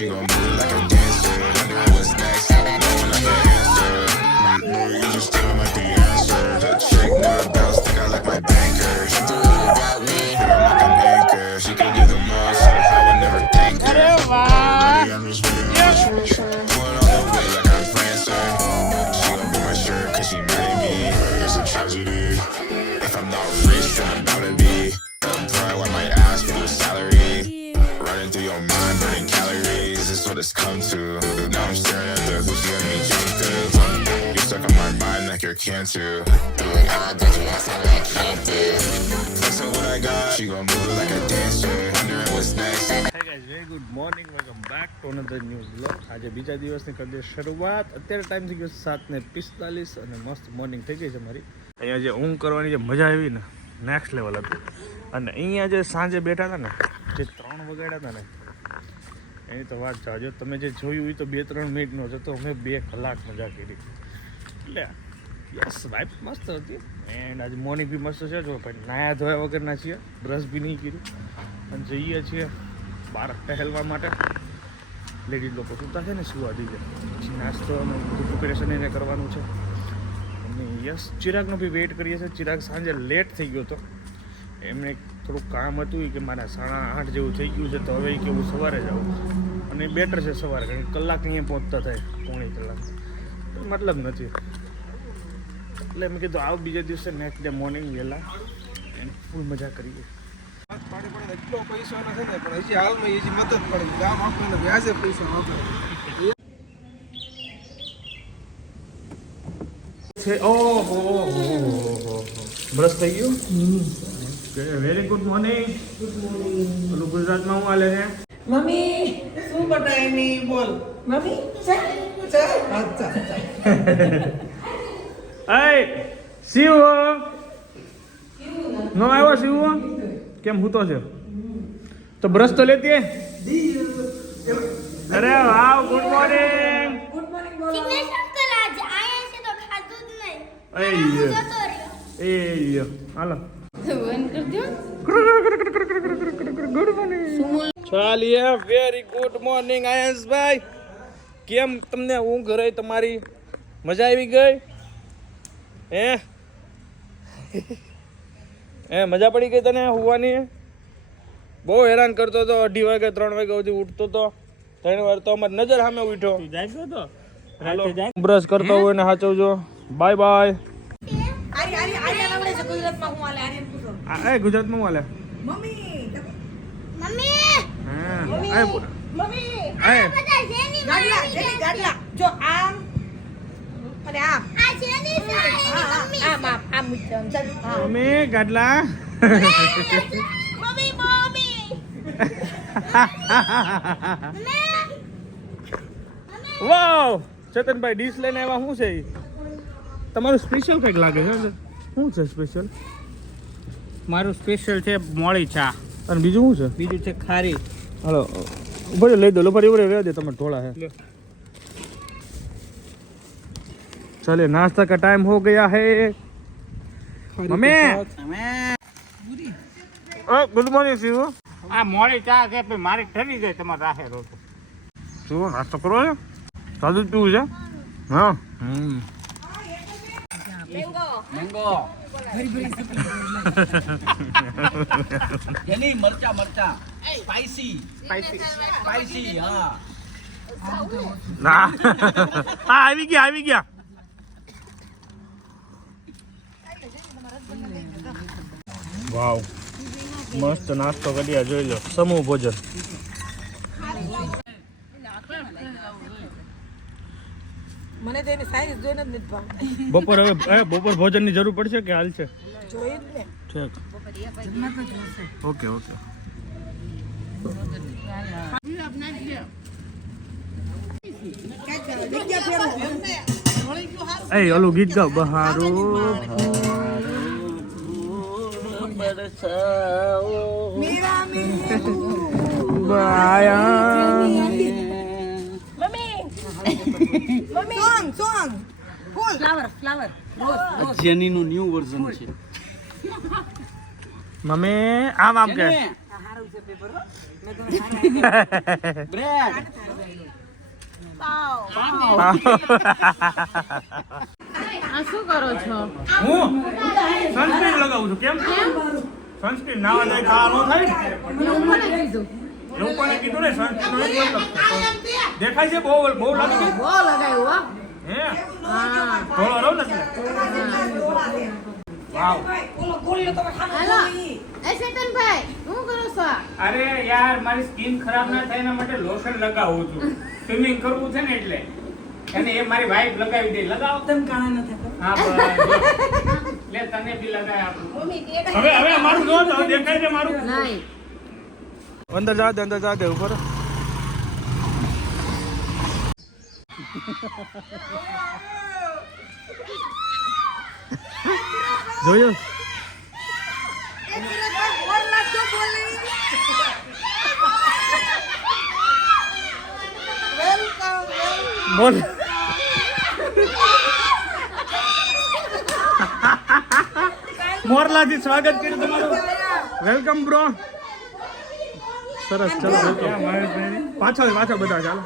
She gon' move it like a dancer. Wondering what's next. Knowing I can answer. No, you just tell like the answer. That chick never bounce. Think I like my banker. She do it without me. Hit her like an anchor. She can do the most. I would never thank her. Already I'm just waiting on the truth. Going all the way like I'm Prancer. She gon' pull my shirt 'cause she mad at me. It's a tragedy. If I'm not rich, then I'm about to be. Bro, I want my ass for your salary. Running through your mind, burning calories. This is what it's come to. Now I'm staring at the who's giving me junkers. You're stuck on my mind like you're cancer. Do it all, don't you ask me like I can't do. That's what I got. She gon' move it like a dancer. Wondering what's next. Hey guys, very good morning. Welcome back to another new vlog. આજે બીજા દિવસની કરી દઈએ શરૂઆત. અત્યારે time થઈ ગયો 7:45 અને મસ્ત મોર્નિંગ થઈ ગઈ છે મારી. અહીંયા જે ઊંઘ કરવાની જે મજા આવી ને નેક્સ્ટ લેવલ હતી. અને અહીંયા જે સાંજે બેઠા હતા ને જે 3 વગાડ્યા હતા ને એની તો વાત જાજો. તમે જે જોયું એ તો 2-3 મિનિટનો જ હતો. અમે 2 કલાક મજા કરી. એટલે યસ વાઇબ મસ્ત હતી. એન્ડ આજે મોર્નિંગ બી મસ્ત છે. જો ભાઈ નાયા ધોયા વગરના છીએ, બ્રશ બી નહીં કર્યું અને જઈએ છીએ બહાર ટહેલવા માટે. લેડીઝ લોકો સૂતા છે ને સુવા દઈએ. પછી નાસ્તો અને બધું પ્રિપેરેશન એને કરવાનું છે. અને યસ ચિરાગનો બી વેઇટ કરીએ છીએ. ચિરાગ સાંજે લેટ થઈ ગયો હતો. એમને થોડુંક કામ હતું કે મારા 8:30 જેવું થઈ ગયું છે તો હવે કે હું સવારે જાઉં. અને બેટર છે સવારે કારણ કે કલાક અહીંયા પહોંચતા થાય, પોણી કલાક મતલબ નથી. એટલે મેં કીધું આવ બીજા દિવસે નેક્સ્ટ ડે મોર્નિંગ વહેલા એને ફૂલ મજા કરીએ. એટલો પૈસો નથી ને પણ હજી હાલમાં હજી મદદ પડી ગામ આપણને વ્યાજે પૈસા વાપરે છે. ઓહો બ્રશ થઈ ગયું. Very good morning. ઓલું ગુજરાતમાં હું હાલે છે? મમ્મી શું બટાય ની બોલ મમ્મી ચા અચ્છા એ શિવ નો આવ્યો શિવ કેમ હું તો છે તો બ્રશ તો લેતી હે. અરે wow good morning. Good morning બોલો એ હાલો ગુડ મોર્નિંગ. ચાલીએ વેરી ગુડ મોર્નિંગ આયંશભાઈ. કેમ તમને ઊંઘ રહી તમારી? મજા આવી ગઈ? મજા પડી ગઈ તને હોવાની? બહુ હેરાન કરતો હતો. 2 વાગે 3 વાગ્યા સુધી ઉઠતો હતો. 3 વાર તો અમારી નજર સામે ઉઠ્યો. હાલો બ્રશ કરતો હોય ને સાચવજો. Bye bye. ગુજરાતમાં હું હાલે આર્યન પૂછો. ગુજરાતમાં હું હાલે? મમ્મી ગાડલા જો આમ અને આમ આમ મમ્મી ગાડલા. વાવ ચેતનભાઈ ડીશ લઈને આવ્યા. શું છે એ? તમારું સ્પેશિયલ કંઈક લાગે છે. શું છે સ્પેશિયલ? મારું સ્પેશિયલ છે મોળી ચા અને બીજું શું છે? બીજું છે ખારી. હાલો ઉભો લઈ દો. લોફરી ઉભો રહેવા દે. તમે ઢોળા है. चलिए नाश्ता का टाइम हो गया है. Mummy good morning Shiv. આ મોળી ચા છે પણ મારી ઠરી ગઈ તમારે રાહે રોતો. શું નાસ્તો કરો છો? સાદું જ પીવું છે? હા. મેંગો એની મરચા સ્પાઈસી હા આવી ગયા. વાવ મસ્ત નાસ્તો કર્યા. જોઈ લો સમૂહ ભોજન. મને તો એની સાઈઝ જોઈને જ નથી ભાવતી. બપોર બપોર ભોજનની જરૂર પડશે કે હાલ છે? જોઈ જ ને. ઠીક ઓકે. ઓલું ગીત ગાવ. બહારો સોંગ ફૂલ ફ્લાવર જેનીનું ન્યુ વર્ઝન છે. મમ્મી આમ કે બ્રેડ આ શું કરો છો? હું સનસ્ક્રીન લગાવું છું. કેમ સનસ્ક્રીન નાવા જાય ખાવા ન થાય લોકોને કીધું ને સનસ્ક્રીન દેખાય છે બહુ બહુ લાગે છે. બહુ લગાવ્યું હે હા. થોડો રહો ને વાવ. હાલો એ ચેતનભાઈ શું કરો છો? અરે યાર મારી સ્કિન ખરાબ ના થાય એના માટે લોશન લગાવું છું. સ્વિમિંગ કરવું છે ને એટલે અને એ મારી વાઈફ લગાવી દે. લગાવો તેમ કાણા નથી. હા બસ લે તને બી લગાય આપું. હવે મારું જો તો દેખાય છે મારું. નહીં અંદર જા દે ઉપર. જોયું બોલ. મોરલાથી સ્વાગત કર્યું તમારું. Welcome bro. સરસ. ચલો પાછળ બધા ચાલો.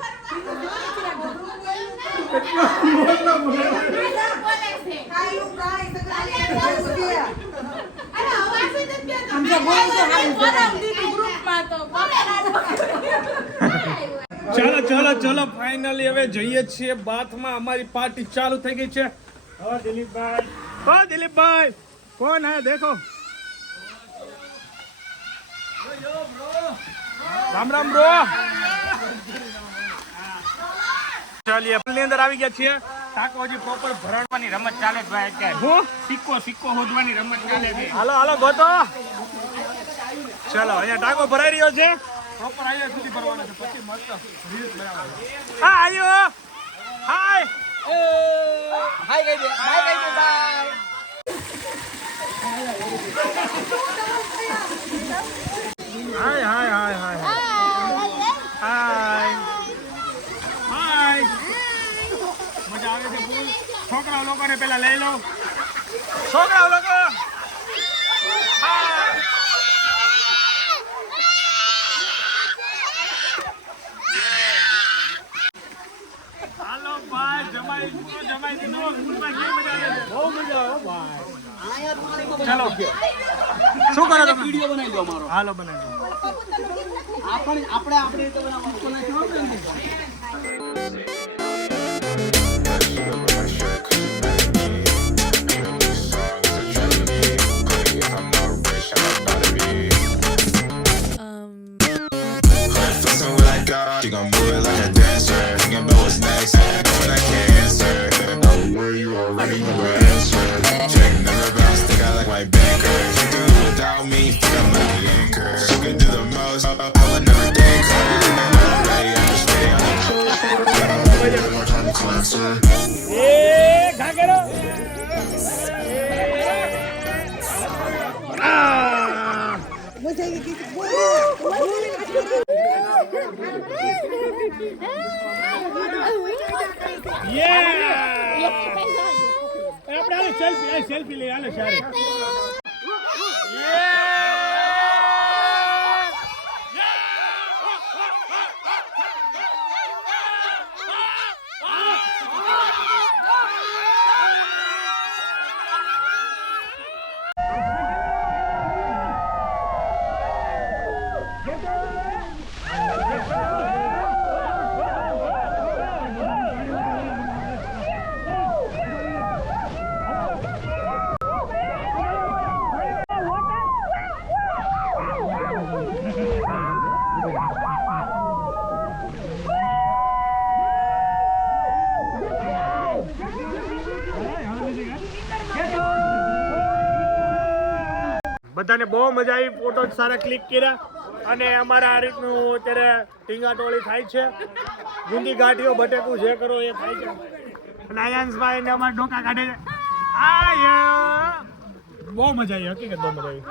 ચલો ફાઇનલી હવે જઈએ છીએ બાથમાં. અમારી પાર્ટી ચાલુ થઈ ગઈ છે. દિલીપભાઈ કોણ હે દેખો. રામ રામ બ્રો. ચાલીએ ની અંદર આવી ગયા છીએ. ટાકો હજી પ્રોપર ભરાડવાની રમત ચાલે છે ભાઈ અત્યારે. હું સિક્કો હોદવાની રમત ચાલે છે. હાલો ગોતો. ચલો અહીંયા ટાંકો ભરાઈ રહ્યો છે. પ્રોપર અહીંયા સુધી ભરવાનો છે. પછી મસ્ત રીલ્સ બનાવવાનો. હા આયો. હાય કહી દે. બાય. હાય. મજા આવે છે ફૂલ. છોકરાઓ લોકોને પેલા લઈ લો. છોકરાઓ લોકો હાય. હાલો ભાઈ જમાઈ દીધો. સ્કૂલમાં કેવી મજા આવે છે? બહુ મજા આવે ભાઈ. ચલો શું કરો તમે? વિડિયો બનાવી દો અમારો. હાલો બનાવી દો. આપણે રીતે બનાવવાનું. She gon' move it like a dancer. Thinking about what's next, knowing I can't answer. No way, you already know the answer. Check never bounce, think I like my banker. You do it without me, think I'm like the anchor. She can do the most, I would never think her. Already understand, I'm more time to cleanser. Selfie લઈ હાલો સારી. બધાને બહુ મજા આવી. Photo સારા click કર્યા અને અમારા આ રીતનું અત્યારે ટીંગાટોળી થાય છે. ગુંદી ગાંઠીઓ બટેકું જે કરો એ થાય છે. અને આયાંશભાઈ ને અમારા ડોકા કાઢે છે. બહુ મજા આવી. હકીકત બહુ મજા આવી.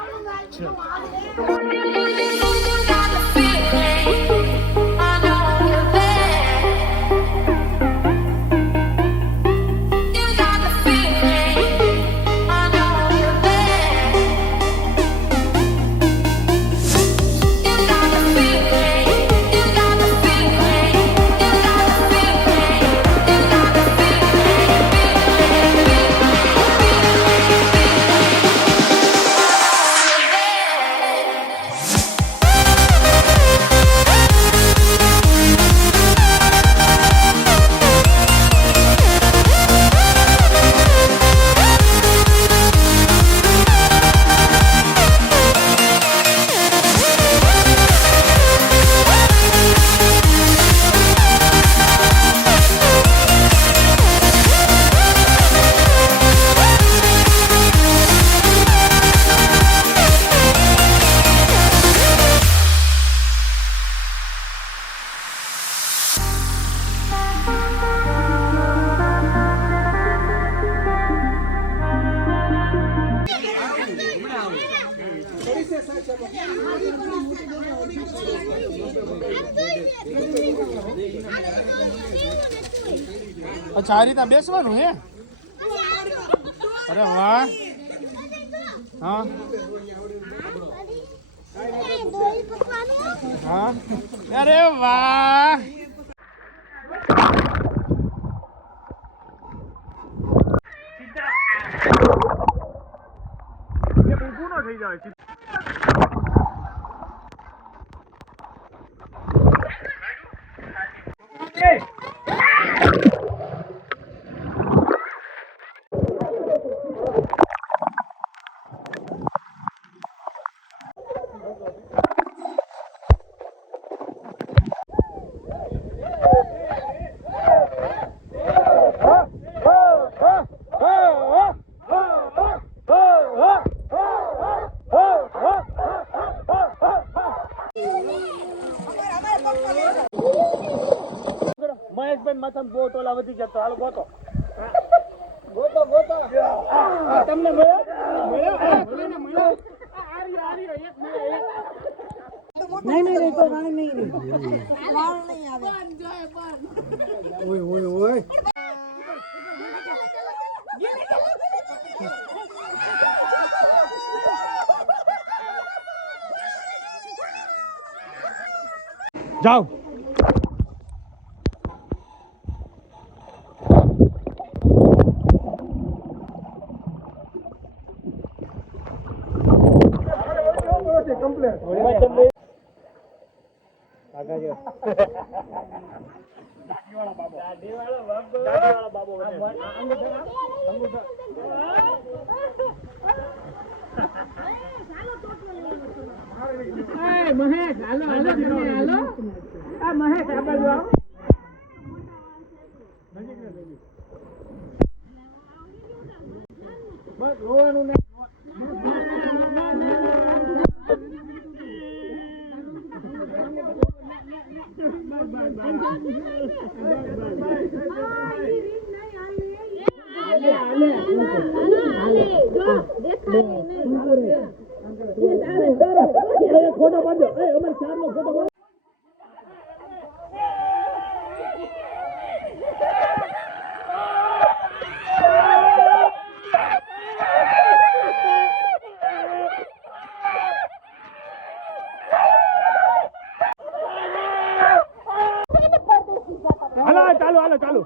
છે સાચા અચ્છા આ રીતે બેસવાનું હે અરે વાહ હા હા અરે વાહ ઊભું ન થઈ જાય મહેશભાઈ માથામાં બહુ ટોલા વધી જતો હાલ ગોતો તમને નહીં તો વાળ નહીં આવે ઓય જાઓ ચાલો ચાલો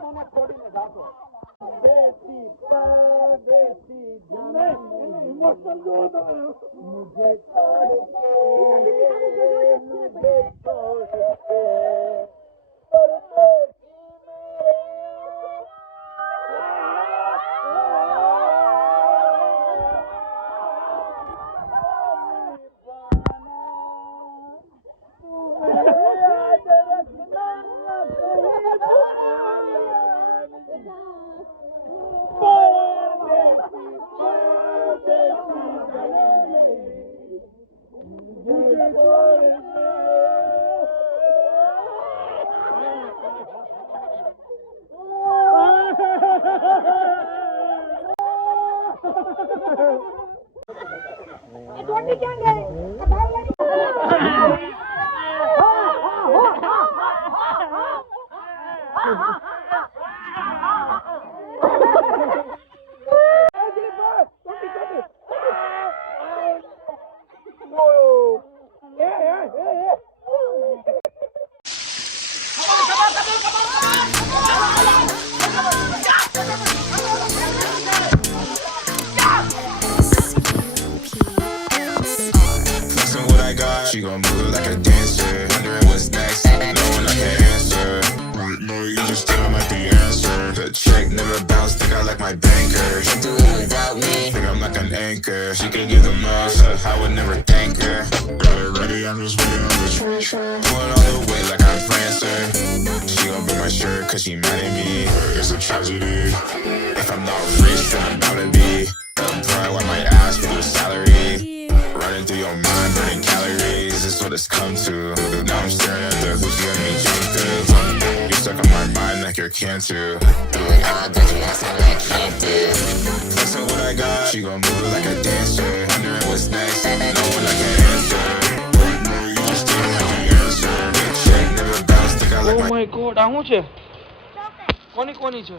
Listen what I got. She gon' move like a dancer. Wondering what's next. Knowing I can answer. Right now you just tell like the answer. The check never bounced. Think I like my banker. She do it without me. Think I'm like an anchor. She can give the most. I would never thank her. Got it ready. I'm just waiting on the transfer. Going all the way like I'm Prancer. She gon' break my shirt 'cause she mad at me. It's a tragedy. If I'm not rich, then I'm about to be. Bro, I might ask for your salary. Running through your mind, burning calories. This is what it's come to. Now I'm staring at the hoops you got me jumped through. You're stuck on my mind like you're cancer. Doing all that you ask me I can't do. Listen what I got. She gon' move like a dancer. Wondering what's next. Knowing I can't my God, આ શું છે? કોની કોની છે?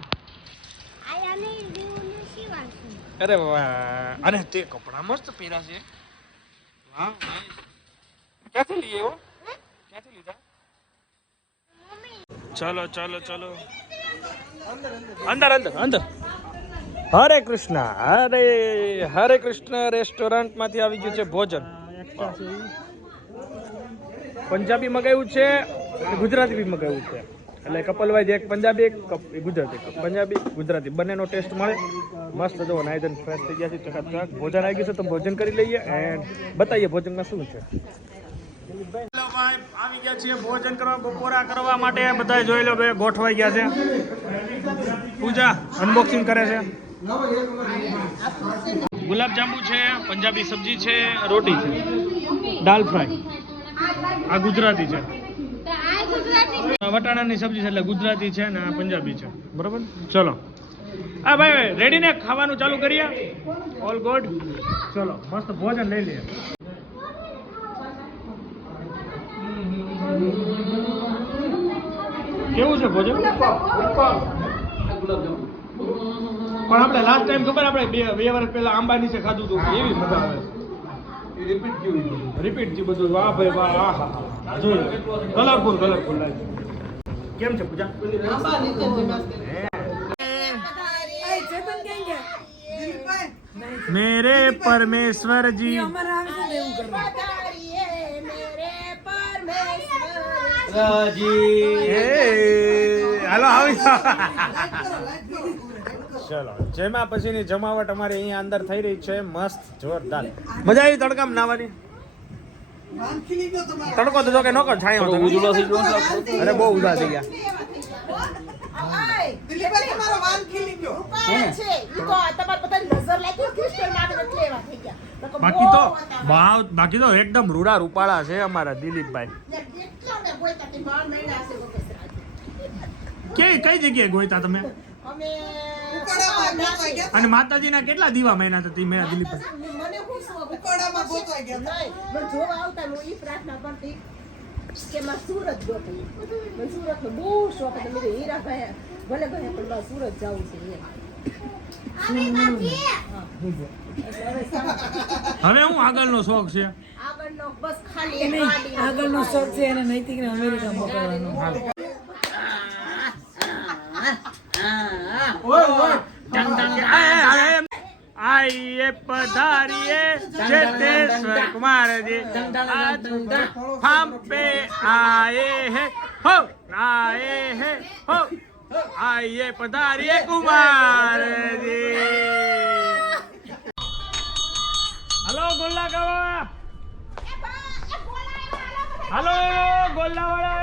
અરે વાહ, અને તે કપડા મસ્ત પહેર્યા છે. વાહ, nice. ક્યાંથી લઈએ હો? ક્યાંથી લીધા? ચલો ચલો ચલો, અંદર અંદર અંદર. હરે કૃષ્ણ, હરે કૃષ્ણ રેસ્ટોરન્ટ માંથી આવી ગયું છે ભોજન. પંજાબી મગાવ્યું છે અને ગુજરાતી બી મગાવ્યું છે. એટલે કપલ વાઇઝ એક પંજાબી એક ગુજરાતી, પંજાબી ગુજરાતી બંનેનો ટેસ્ટ મળે. મસ્ત જો નાઈધન ફ્રેશ થઈ ગયા છે, ચકાચક ભોજન આવી ગયું છે. તો ભોજન કરી લઈએ એન્ડ બતાવીએ ભોજનમાં શું છે. હેલો ભાઈ, આવી ગયા છીએ ભોજન કરવા, બપોરા કરવા માટે. બધા જોઈ લો ભાઈ, ગોઠવાઈ ગયા છે. પૂજા અનબોક્સિંગ કરે છે. ગુલાબ જાંબુ છે, પંજાબી સબ્જી છે, રોટી છે, દાલ ફ્રાય. આ ગુજરાતી છે, વટાણાની સબ્જી છે એટલે ગુજરાતી છે ને આ પંજાબી છે. બરોબર, ચલો હા ભાઈ, રેડી ને? ખાવાનું ચાલુ કરીએ. ઓલ ગુડ, ચલો મસ્ત ભોજન લઈ લઈએ. કેવું છે ભોજન? પણ આપણે લાસ્ટ ટાઈમ ખબર, આપણે બે વર્ષ પહેલા આંબાની છે ખાધું હતું, એવી મજા આવે છે. રિપીટ થી બધું. વાહ ભાઈ વાહ, કલરફુલ કલરફુલ. કેમ છે પૂજા? મેરે પરમેશ્વર જી, હાલો આવી. ચલો, જેમાં પછીની જમાવટ અમારી અહીંયા અંદર થઈ રહી છે. મસ્ત જોરદાર મજા આવી તડકામાં નાવાની. તડકો તો જો કે નોકર છાયો. અરે બહુ ઉદા થઈ ગયા. બાકી તો એકદમ રૂડા રૂપાળા છે અમારા દિલીપભાઈ. કઈ જગ્યાએ ગોયતા તમે? અને માતાજીના કેટલા દીવા મહિના હતા મેરા દિલીપભાઈ? કે માં સુરત ગોતી, મને સુરતનો બહુ શોખ હતો. મેરે હીરાભાઈ ભલે ભલે પણ મારે સુરત જવું છે. હવે હું આગળનો શોખ છે? આગળનો બસ ખાલી આગળનો શોખ છે અને નૈતિકને અમેરિકા મોકલવાનો. આઈએ પધારીએ ચેતેશ્વર કુમારજી, हम पे आए हैं हो, आए हैं हो, आइए पधारिए कुमार जी. हेलो गोल्ला गवा, हेलो गोल्ला वाला.